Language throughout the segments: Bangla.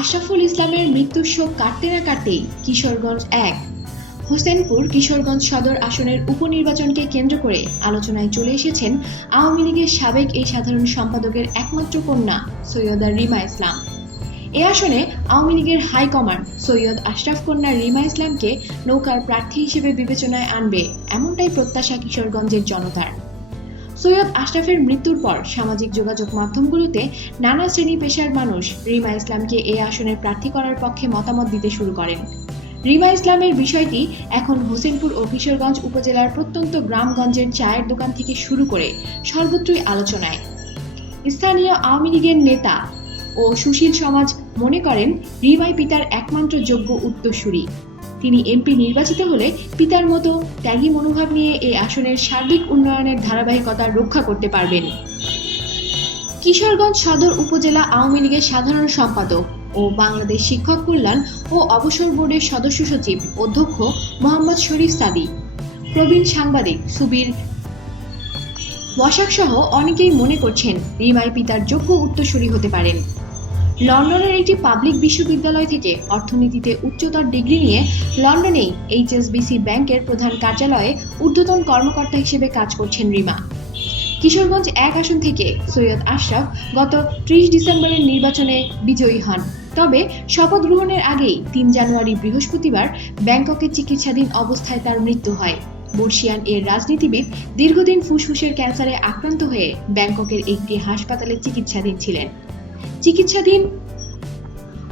আশরাফুল ইসলামের মৃত্যুর শোক কাটতে না কাটতেই কিশোরগঞ্জ এক। হোসেনপুর কিশোরগঞ্জ সদর আসনের উপনির্বাচনকে কেন্দ্র করে আলোচনায় চলে এসেছেন আওয়ামী লীগের সাবেক এই সাধারণ সম্পাদকের একমাত্র কন্যা সৈয়দা রিমা ইসলাম। এ আসনে আওয়ামী লীগের হাইকমান্ড সৈয়দ আশরাফ কন্যা রিমা ইসলামকে নৌকার প্রার্থী হিসেবে বিবেচনায় আনবে, এমনটাই প্রত্যাশা কিশোরগঞ্জের জনতার। সৈয়দ আশরাফের মৃত্যুর পর সামাজিক যোগাযোগ মাধ্যমগুলোতে নানা শ্রেণি পেশার মানুষ রিমা ইসলামকে এই আসনে প্রার্থী করার পক্ষে মতামত দিতে শুরু করেন। রিমা ইসলামের বিষয়টি এখন হোসেনপুর ও কিশোরগঞ্জ উপজেলার প্রত্যন্ত গ্রামগঞ্জের চায়ের দোকান থেকে শুরু করে সর্বত্রই আলোচনায়। স্থানীয় আওয়ামী লীগের নেতা ও সুশীল সমাজ মনে করেন, রিমাই পিতার একমাত্র যোগ্য উত্তরসূরি। তিনি এমপি নির্বাচিত হলে পিতার মতো ত্যাগী মনোভাব নিয়ে এই আসনের সার্বিক উন্নয়নের ধারাবাহিকতা রক্ষা করতে পারবেন। কিশোরগঞ্জ সদর উপজেলা আওয়ামী লীগের সাধারণ সম্পাদক ও বাংলাদেশ শিক্ষক কল্যাণ ও অবসর বোর্ডের সদস্য সচিব অধ্যক্ষ মোহাম্মদ শরীফ সাদি, প্রবীণ সাংবাদিক সুবীর ওয়াসাক সহ অনেকেই মনে করছেন রিমাই পিতার যোগ্য উত্তরসূরি হতে পারেন। লন্ডনের একটি পাবলিক বিশ্ববিদ্যালয় থেকে অর্থনীতিতে উচ্চতর ডিগ্রি নিয়ে লন্ডনেই এইচএসবিসি ব্যাংকের প্রধান কার্যালয়ে ঊর্ধ্বতন কর্মকর্তা হিসেবে কাজ করছেন রিমা। কিশোরগঞ্জ এক আসন থেকে সৈয়দ আশরাফ গত ত্রিশ ডিসেম্বরের নির্বাচনে বিজয়ী হন। তবে শপথ গ্রহণের আগেই তিন জানুয়ারি বৃহস্পতিবার ব্যাংককে চিকিৎসাধীন অবস্থায় তার মৃত্যু হয়। বর্ষিয়ান এর রাজনীতিবিদ দীর্ঘদিন ফুসফুসের ক্যান্সারে আক্রান্ত হয়ে ব্যাংককের একটি হাসপাতালে চিকিৎসাধীন ছিলেন। চিকিৎসাধীন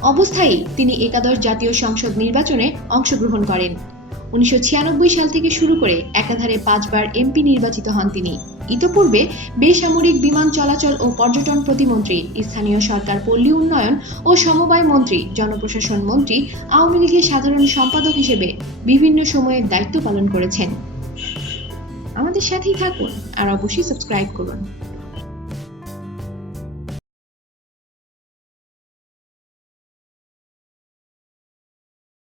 অবস্থায় তিনি একাদশ জাতীয় সংসদ নির্বাচনে অংশগ্রহণ করেন। উনিশশো সাল থেকে শুরু করে একাধারে পাঁচবার এমপি নির্বাচিত হন তিনি। ইতোপূর্বে বেসামরিক বিমান চলাচল ও পর্যটন প্রতিমন্ত্রী, স্থানীয় সরকার পল্লী উন্নয়ন ও সমবায় মন্ত্রী, জনপ্রশাসন মন্ত্রী, আওয়ামী লীগের সাধারণ সম্পাদক হিসেবে বিভিন্ন সময়ে দায়িত্ব পালন করেছেন। আমাদের সাথেই থাকুন আর অবশ্যই সাবস্ক্রাইব করুন।